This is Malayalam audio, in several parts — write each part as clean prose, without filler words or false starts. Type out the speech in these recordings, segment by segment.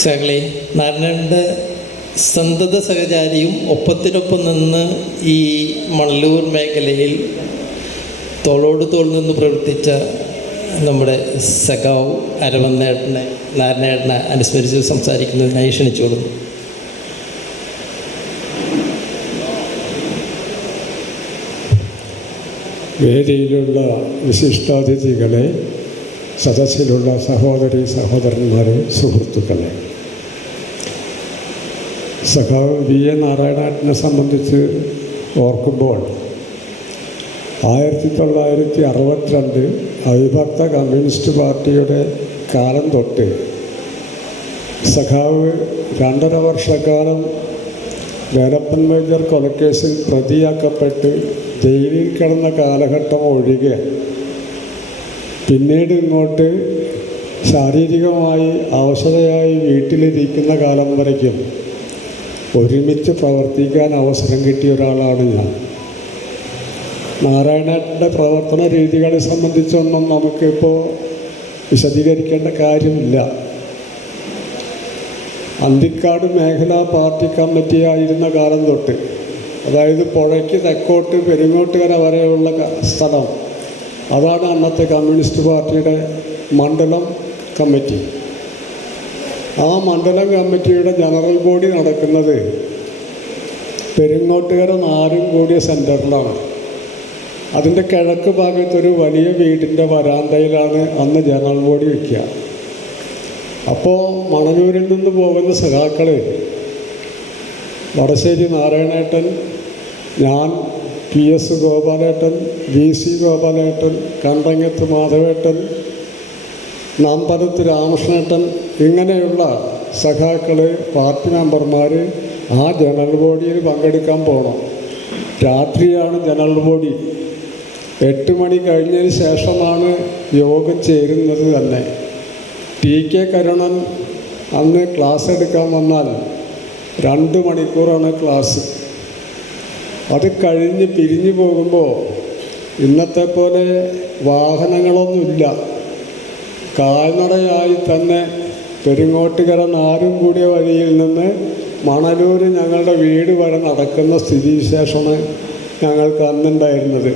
സഹകളെ, നാരായണൻ്റെ സന്തത സഹചാരിയും ഒപ്പത്തിനൊപ്പം നിന്ന് ഈ മണലൂർ മേഖലയിൽ തോളോട് തോൾ നിന്ന് പ്രവർത്തിച്ച നമ്മുടെ സഖാവ് അരവന്നേട്ടനെ നാരായണേട്ടനെ അനുസ്മരിച്ച് സംസാരിക്കുന്നതിനായി ക്ഷണിച്ചോളും. വേദിയിലുള്ള വിശിഷ്ടാതിഥികളെ, സദസ്സിലുള്ള സഹോദരി സഹോദരന്മാരെ, സുഹൃത്തുക്കളെ, സഖാവ് വി എ നാരായണേട്ടനെ സംബന്ധിച്ച് ഓർക്കുമ്പോൾ 1962 അവിഭക്ത കമ്മ്യൂണിസ്റ്റ് പാർട്ടിയുടെ കാലം തൊട്ട് സഖാവ് 2.5 വർഷക്കാലം വേലപ്പൻ മേജർ കൊലക്കേസിൽ പ്രതിയാക്കപ്പെട്ട് ജയിലിൽ കിടന്ന കാലഘട്ടം ഒഴികെ പിന്നീട് ഇങ്ങോട്ട് ശാരീരികമായി അവശതയായി വീട്ടിലിരിക്കുന്ന കാലം വരയ്ക്കും ഒരുമിച്ച് പ്രവർത്തിക്കാൻ അവസരം കിട്ടിയ ഒരാളാണ് ഞാൻ. നാരായണേട്ടൻ്റെ പ്രവർത്തന രീതികളെ സംബന്ധിച്ചൊന്നും നമുക്കിപ്പോൾ വിശദീകരിക്കേണ്ട കാര്യമില്ല. അന്തിക്കാട് മേഖലാ പാർട്ടി കമ്മിറ്റി ആയിരുന്ന കാലം തൊട്ട്, അതായത് പുഴയ്ക്ക് തെക്കോട്ട് പെരിങ്ങോട്ടുകര വരെയുള്ള സ്ഥലം, അതാണ് അന്നത്തെ കമ്മ്യൂണിസ്റ്റ് പാർട്ടിയുടെ മണ്ഡലം കമ്മിറ്റി. ആ മണ്ഡലം കമ്മിറ്റിയുടെ ജനറൽ ബോഡി നടക്കുന്നത് പെരിങ്ങോട്ടുകര നാരുംകൂടിയ സെൻറ്ററിലാണ്. അതിൻ്റെ കിഴക്ക് ഭാഗത്തൊരു വലിയ വീടിൻ്റെ വരാന്തയിലാണ് അന്ന് ജനറൽ ബോഡി വയ്ക്കുക. അപ്പോൾ മണലൂരിൽ നിന്ന് പോകുന്ന സഖാക്കൾ വടശ്ശേരി നാരായണേട്ടൻ, ഞാൻ, PS ഗോപാലേട്ടൻ, VC ഗോപാലേട്ടൻ, കണ്ടങ്ങത്ത് മാധവേട്ടൻ, നമ്പരത്ത് രാമകൃഷ്ണേട്ടൻ, ഇങ്ങനെയുള്ള സഖാക്കൾ, പാർട്ടി മെമ്പർമാർ ആ ജനറൽ ബോഡിയിൽ പങ്കെടുക്കാൻ പോകണം. രാത്രിയാണ് ജനറൽ ബോഡി. 8 മണി കഴിഞ്ഞതിന് ശേഷമാണ് യോഗം ചേരുന്നത് തന്നെ. TK കരുണൻ അന്ന് ക്ലാസ് എടുക്കാൻ വന്നാൽ 2 മണിക്കൂറാണ് ക്ലാസ്. അത് കഴിഞ്ഞ് പിരിഞ്ഞു പോകുമ്പോൾ ഇന്നത്തെ പോലെ വാഹനങ്ങളൊന്നുമില്ല. കാൽനടയായി തന്നെ പെരിങ്ങോട്ടുകര നാരുംകൂടിയ വഴിയിൽ നിന്ന് മണലൂർ ഞങ്ങളുടെ വീട് വരെ നടക്കുന്ന സ്ഥിതിവിശേഷമാണ് ഞങ്ങൾക്ക് അന്നുണ്ടായിരുന്നത്.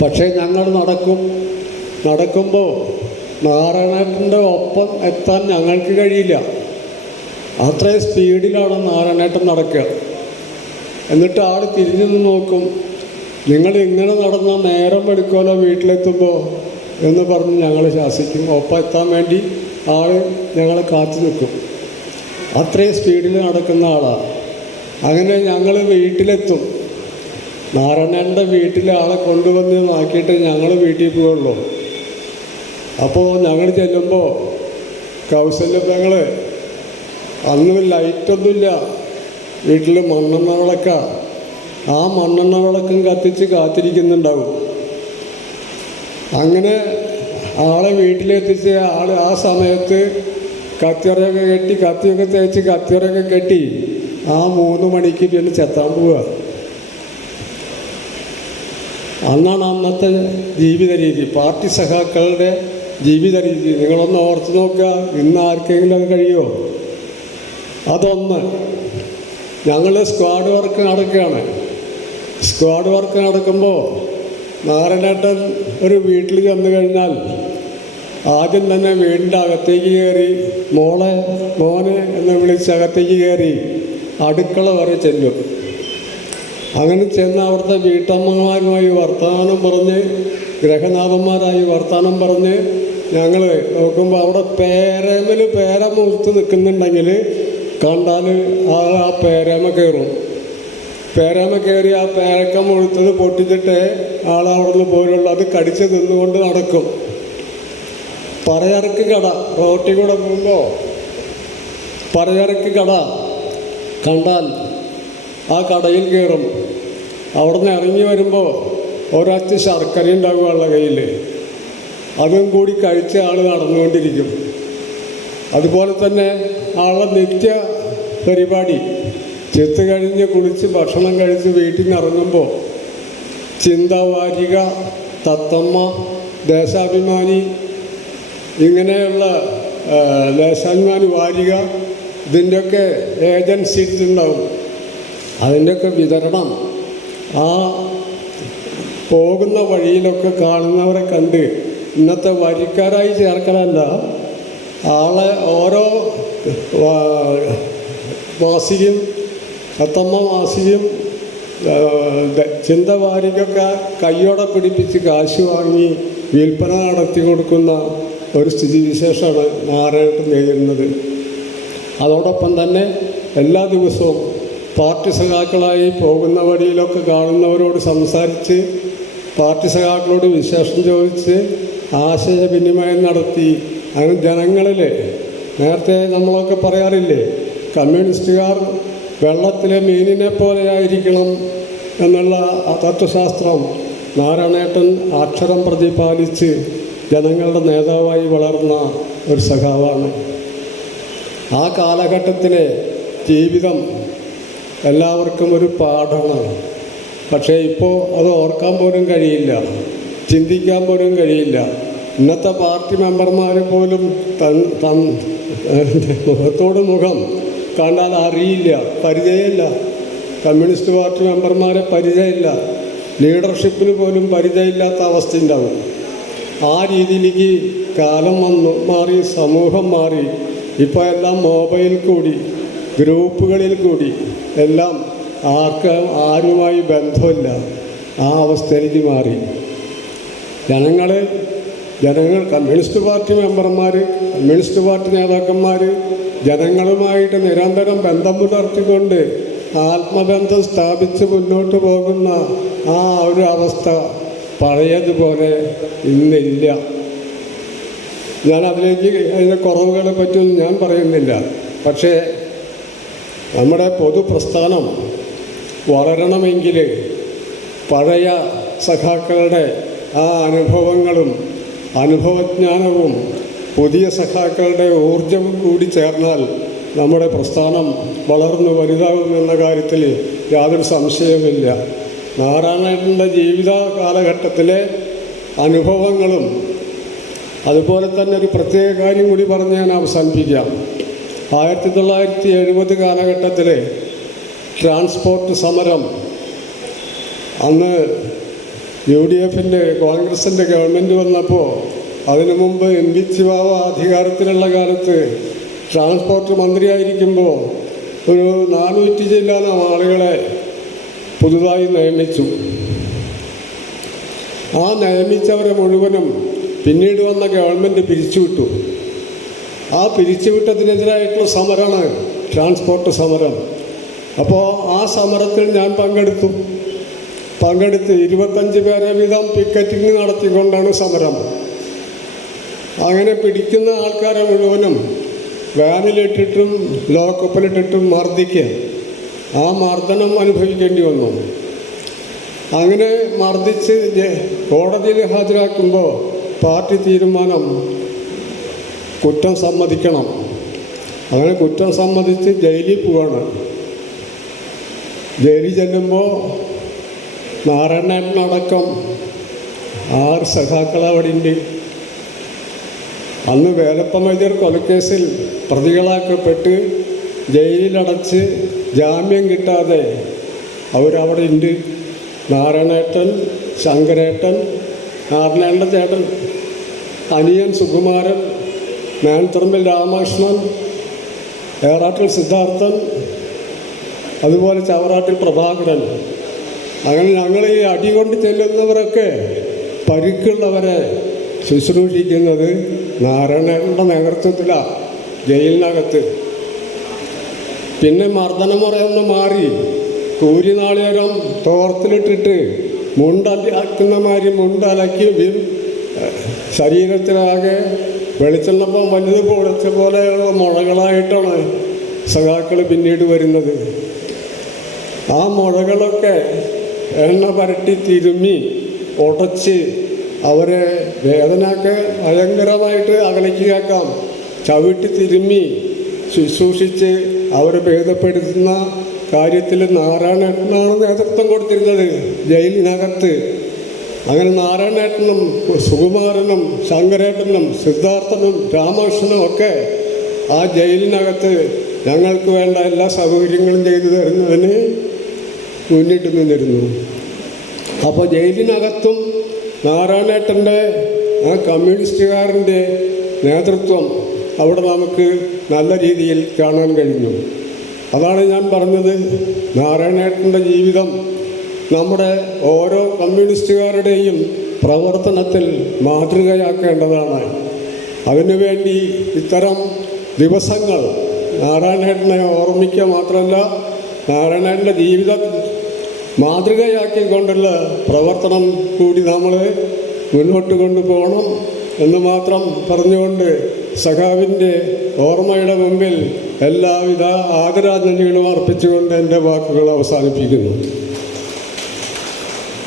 പക്ഷേ ഞങ്ങൾ നടക്കുമ്പോൾ നാരായണേട്ടൻ്റെ ഒപ്പം എത്താൻ ഞങ്ങൾക്ക് കഴിയില്ല. അത്രയും സ്പീഡിലാണ് നാരായണേട്ടൻ നടക്കുക. എന്നിട്ട് ആൾ തിരിഞ്ഞു നിന്ന് നോക്കും, നിങ്ങൾ ഇങ്ങനെ നടന്നാൽ നേരം വെളുക്കുമല്ലോ വീട്ടിലെത്തുമ്പോൾ എന്ന് പറഞ്ഞ് ഞങ്ങൾ ശാസിക്കും. ഒപ്പം എത്താൻ വേണ്ടി ആൾ ഞങ്ങളെ കാത്തു നിൽക്കും. അത്രയും സ്പീഡിൽ നടക്കുന്ന ആളാണ്. അങ്ങനെ ഞങ്ങൾ വീട്ടിലെത്തും. നാരായണൻ്റെ വീട്ടിലെ ആളെ കൊണ്ടുവന്ന് നോക്കിയിട്ട് ഞങ്ങൾ വീട്ടിൽ പോവുള്ളൂ. അപ്പോൾ ഞങ്ങൾ ചെല്ലുമ്പോൾ കൗസല്യങ്ങൾ അന്ന് ലൈറ്റൊന്നുമില്ല, വീട്ടിൽ മണ്ണെണ്ണ വിളക്ക. ആ മണ്ണെണ്ണ വിളക്കും കത്തിച്ച് കാത്തിരിക്കുന്നുണ്ടാവും. അങ്ങനെ ആളെ വീട്ടിലെത്തിച്ച് ആൾ ആ സമയത്ത് കത്തിയൊക്കെ തേച്ച് കത്തിയൊക്കെ കെട്ടി ആ 3 മണിക്ക് പിന്നെ ചെത്താൻ പോവുക. അന്നാണ് അന്നത്തെ ജീവിത രീതി, പാർട്ടി സഖാക്കളുടെ ജീവിത രീതി. നിങ്ങളൊന്ന് ഓർത്ത് നോക്കുക, ഇന്ന് ആർക്കെങ്കിലും അത് കഴിയുമോ? അതൊന്ന്. ഞങ്ങൾ സ്ക്വാഡ് വർക്ക് നടക്കുകയാണ്. സ്ക്വാഡ് വർക്ക് നടക്കുമ്പോൾ നാരായണേട്ടൻ ഒരു വീട്ടിൽ ചെന്ന് കഴിഞ്ഞാൽ ആദ്യം തന്നെ വീടിൻ്റെ അകത്തേക്ക് കയറി മോനെ എന്ന് വിളിച്ച് അകത്തേക്ക് കയറി അടുക്കള വരെ ചെല്ലും. അങ്ങനെ ചെന്ന് അവിടുത്തെ വീട്ടമ്മമാരുമായി വർത്തമാനം പറഞ്ഞ്, ഗ്രഹനാഥന്മാരായി വർത്തമാനം പറഞ്ഞ് ഞങ്ങൾ നോക്കുമ്പോൾ അവിടെ പേര മുഴുത്ത് നിൽക്കുന്നുണ്ടെങ്കിൽ കണ്ടാൽ ആ പേരമ കയറും. പേരമ കയറി ആ പേരക്ക മുഴുത്തത് പൊട്ടിച്ചിട്ട് ആളവിടെ നിന്ന് പോരുള്ളൂ. അത് കടിച്ച് തിന്നുകൊണ്ട് നടക്കും. പറയറക്ക് കട, റോട്ടി കൂടെ പോകുമ്പോൾ പറയറക്ക് കട കണ്ടാൽ ആ കടയിൽ കയറും. അവിടെ നിന്ന് ഇറങ്ങി വരുമ്പോൾ ഒരച്ച് ശർക്കര ഉണ്ടാകും ആളുടെ കയ്യിൽ. അതും കൂടി കഴിച്ച ആൾ നടന്നുകൊണ്ടിരിക്കും. അതുപോലെ തന്നെ ആളുടെ നിത്യ പരിപാടി, ചെത്ത് കഴിഞ്ഞ് കുളിച്ച് ഭക്ഷണം കഴിച്ച് വീട്ടിൽ നിന്ന് ഇറങ്ങുമ്പോൾ ചിന്താവാരിക, തത്തമ്മ, ദേശാഭിമാനി, ഇങ്ങനെയുള്ള ദേശാഭിമാനി വാരിക ഇതിൻ്റെയൊക്കെ ഏജൻസീസ് ഉണ്ടാവും. അതിൻ്റെയൊക്കെ വിതരണം ആ പോകുന്ന വഴിയിലൊക്കെ കാണുന്നവരെ കണ്ട് ഇന്നത്തെ വരിക്കാരായി ചേർക്കലല്ല, ആളെ ഓരോ മാസികയും കത്തമ്മ മാസികയും ചിന്തവാരികൊക്കെ കയ്യോടെ പിടിപ്പിച്ച് കാശ് വാങ്ങി വിൽപ്പന നടത്തി കൊടുക്കുന്ന ഒരു സ്ഥിതിവിശേഷമാണ് നാരായണൻ നേരിടുന്നത്. അതോടൊപ്പം തന്നെ എല്ലാ ദിവസവും പാർട്ടി സഖാക്കളായി പോകുന്ന വഴിയിലൊക്കെ കാണുന്നവരോട് സംസാരിച്ച് പാർട്ടി സഖാക്കളോട് വിശേഷം ചോദിച്ച് ആശയവിനിമയം നടത്തി അങ്ങനെ ജനങ്ങളിൽ നേരത്തെ നമ്മളൊക്കെ പറയാറില്ലേ, കമ്മ്യൂണിസ്റ്റുകാർ വെള്ളത്തിലെ മീനിനെ പോലെയായിരിക്കണം എന്നുള്ള തത്വശാസ്ത്രം നാരായണേട്ടൻ അക്ഷരം പ്രതിപാലിച്ച് ജനങ്ങളുടെ നേതാവായി വളർന്ന ഒരു സഖാവാണ്. ആ കാലഘട്ടത്തിലെ ജീവിതം എല്ലാവർക്കും ഒരു പാഠമാണ്. പക്ഷേ ഇപ്പോൾ അത് ഓർക്കാൻ പോലും കഴിയില്ല, ചിന്തിക്കാൻ പോലും കഴിയില്ല. ഇന്നത്തെ പാർട്ടി മെമ്പർമാർ പോലും മുഖത്തോട് മുഖം കണ്ടാൽ അറിയില്ല, പരിചയമില്ല. കമ്മ്യൂണിസ്റ്റ് പാർട്ടി മെമ്പർമാരെ പരിചയമില്ല, ലീഡർഷിപ്പിന് പോലും പരിചയമില്ലാത്ത അവസ്ഥ ഉണ്ടാവും. ആ രീതിയിലേക്ക് കാലം മാറി, സമൂഹം മാറി. ഇപ്പോൾ എല്ലാം മൊബൈൽ കൂടി, ഗ്രൂപ്പുകളിൽ കൂടി എല്ലാം ആരുമായി ബന്ധമില്ല. ആ അവസ്ഥയിലേക്ക് മാറി. ജനങ്ങൾ കമ്മ്യൂണിസ്റ്റ് പാർട്ടി മെമ്പർമാർ, കമ്മ്യൂണിസ്റ്റ് പാർട്ടി നേതാക്കന്മാർ ജനങ്ങളുമായിട്ട് നിരന്തരം ബന്ധം പുലർത്തിക്കൊണ്ട് ആത്മബന്ധം സ്ഥാപിച്ച് മുന്നോട്ട് പോകുന്ന ആ ഒരു അവസ്ഥ പഴയതുപോലെ ഇന്നില്ല. ഞാൻ അതിലേക്ക് അതിൻ്റെ കുറവുകളെ പറ്റിയൊന്നും ഞാൻ പറയുന്നില്ല. പക്ഷേ നമ്മുടെ പൊതുപ്രസ്ഥാനം വളരണമെങ്കിൽ പഴയ സഖാക്കളുടെ ആ അനുഭവങ്ങളും അനുഭവജ്ഞാനവും പുതിയ സഖാക്കളുടെ ഊർജവും കൂടി ചേർന്നാൽ നമ്മുടെ പ്രസ്ഥാനം വളർന്നു വലുതാകുമെന്ന കാര്യത്തിൽ യാതൊരു സംശയവുമില്ല. നാരായണേട്ടൻ്റെ ജീവിത കാലഘട്ടത്തിലെ അനുഭവങ്ങളും അതുപോലെ തന്നെ ഒരു പ്രത്യേക കാര്യം കൂടി പറഞ്ഞ് ഞാൻ അവസാനിപ്പിക്കാം. 1970 കാലഘട്ടത്തിലെ ട്രാൻസ്പോർട്ട് സമരം, അന്ന് UDF കോൺഗ്രസിൻ്റെ ഗവൺമെൻറ് വന്നപ്പോൾ, അതിനു മുമ്പ് MP ചിവാവ അധികാരത്തിലുള്ള കാലത്ത് ട്രാൻസ്പോർട്ട് മന്ത്രിയായിരിക്കുമ്പോൾ ഒരു 400 ചില്ലാനം ആളുകളെ പുതുതായി നിയമിച്ചു. ആ നിയമിച്ചവരെ മുഴുവനും പിന്നീട് വന്ന ഗവൺമെൻറ് പിരിച്ചുവിട്ടു. ആ പിരിച്ചുവിട്ടതിനെതിരായിട്ടുള്ള സമരമാണ് ട്രാൻസ്പോർട്ട് സമരം. അപ്പോൾ ആ സമരത്തിൽ ഞാൻ പങ്കെടുത്ത് 25 പേരെ വീതം പിക്കറ്റിംഗ് നടത്തിക്കൊണ്ടാണ് സമരം. അങ്ങനെ പിടിക്കുന്ന ആൾക്കാരെ മുഴുവനും വാനിലിട്ടിട്ടും ലോക്കപ്പിലിട്ടിട്ടും മർദ്ദിക്കുക, ആ മർദ്ദനം അനുഭവിക്കേണ്ടി വന്നു. അങ്ങനെ മർദ്ദിച്ച് കോടതിയിൽ ഹാജരാക്കുമ്പോൾ പാർട്ടി തീരുമാനം കുറ്റം സമ്മതിക്കണം. അങ്ങനെ കുറ്റം സമ്മതിച്ച് ജയിലിൽ പോവാണ്. ജയിലിൽ ചെല്ലുമ്പോൾ നാരായണേട്ടനടക്കം 6 സഖാക്കൾ അവിടെ ഉണ്ട്. അന്ന് വേലപ്പ വൈദ്യർ കൊലക്കേസിൽ പ്രതികളാക്കപ്പെട്ട് ജയിലിലടച്ച് ജാമ്യം കിട്ടാതെ അവരവിടെ ഉണ്ട്. നാരായണേട്ടൻ, ശങ്കരേട്ടൻ, നാരായണേട്ടൻ്റെ ചേട്ടൻ അനിയൻ സുകുമാരൻ, മേൻതറമ്പിൽ രാമകൃഷ്ണൻ, ഏറാട്ടിൽ സിദ്ധാർത്ഥൻ, അതുപോലെ ചവറാട്ടിൽ പ്രഭാകരൻ. അങ്ങനെ ഞങ്ങൾ ഈ അടികൊണ്ട് ചെല്ലുന്നവരൊക്കെ പരിക്കുള്ളവരെ ശുശ്രൂഷിക്കുന്നത് നാരായണേട്ടൻ്റെ നേതൃത്വത്തിലാണ് ജയിലിനകത്ത്. പിന്നെ മർദ്ദനമുറയൊന്ന് മാറി കൂരിനാളികരം തോർത്തിലിട്ടിട്ട് മുണ്ടലാക്കുന്ന മാതിരി മുണ്ടലക്കി ശരീരത്തിലാകെ വെളിച്ചെണ്ണപ്പം വലുത് പൊളിച്ച പോലെയുള്ള മുഴകളായിട്ടാണ് സഖാക്കൾ പിന്നീട് വരുന്നത്. ആ മുഴകളൊക്കെ എണ്ണ പരട്ടി തിരുമ്മി ഉടച്ച് അവരെ വേദനയൊക്കെ ഭയങ്കരമായിട്ട് അകലിക്കാക്കാം ചവിട്ടി തിരുമ്മി ശുശ്രൂഷിച്ച് അവരെ ഭേദപ്പെടുത്തുന്ന കാര്യത്തിൽ നാരായണേട്ടനാണ് നേതൃത്വം കൊടുത്തിരുന്നത് ജയിലിനകത്ത്. അങ്ങനെ നാരായണേട്ടനും സുകുമാരനും ശങ്കരേട്ടനും സിദ്ധാർത്ഥനും രാമകൃഷ്ണനും ഒക്കെ ആ ജയിലിനകത്ത് ഞങ്ങൾക്ക് വേണ്ട എല്ലാ സൗകര്യങ്ങളും ചെയ്തു തരുന്നതിന് മുന്നിട്ട് നിന്നിരുന്നു. അപ്പോൾ ജയിലിനകത്തും നാരായണേട്ടൻ്റെ ആ കമ്മ്യൂണിസ്റ്റുകാരൻ്റെ നേതൃത്വം അവിടെ നമുക്ക് നല്ല രീതിയിൽ കാണാൻ കഴിഞ്ഞു. അതാണ് ഞാൻ പറഞ്ഞത്, നാരായണേട്ടൻ്റെ ജീവിതം നമ്മുടെ ഓരോ കമ്മ്യൂണിസ്റ്റുകാരുടെയും പ്രവർത്തനത്തിൽ മാതൃകയാക്കേണ്ടതാണ്. അതിനുവേണ്ടി ഇത്തരം ദിവസങ്ങൾ നാരായണേട്ടനെ ഓർമ്മിക്കുക മാത്രമല്ല, നാരായണേട്ടൻ്റെ ജീവിതം മാതൃകയാക്കിക്കൊണ്ടുള്ള പ്രവർത്തനം കൂടി നമ്മൾ മുന്നോട്ട് കൊണ്ടുപോകണം എന്ന് മാത്രം പറഞ്ഞുകൊണ്ട് സഖാവിൻ്റെ ഓർമ്മയുടെ മുമ്പിൽ എല്ലാവിധ ആദരാഞ്ജലികളും അർപ്പിച്ചുകൊണ്ട് എൻ്റെ വാക്കുകൾ അവസാനിപ്പിക്കുന്നു.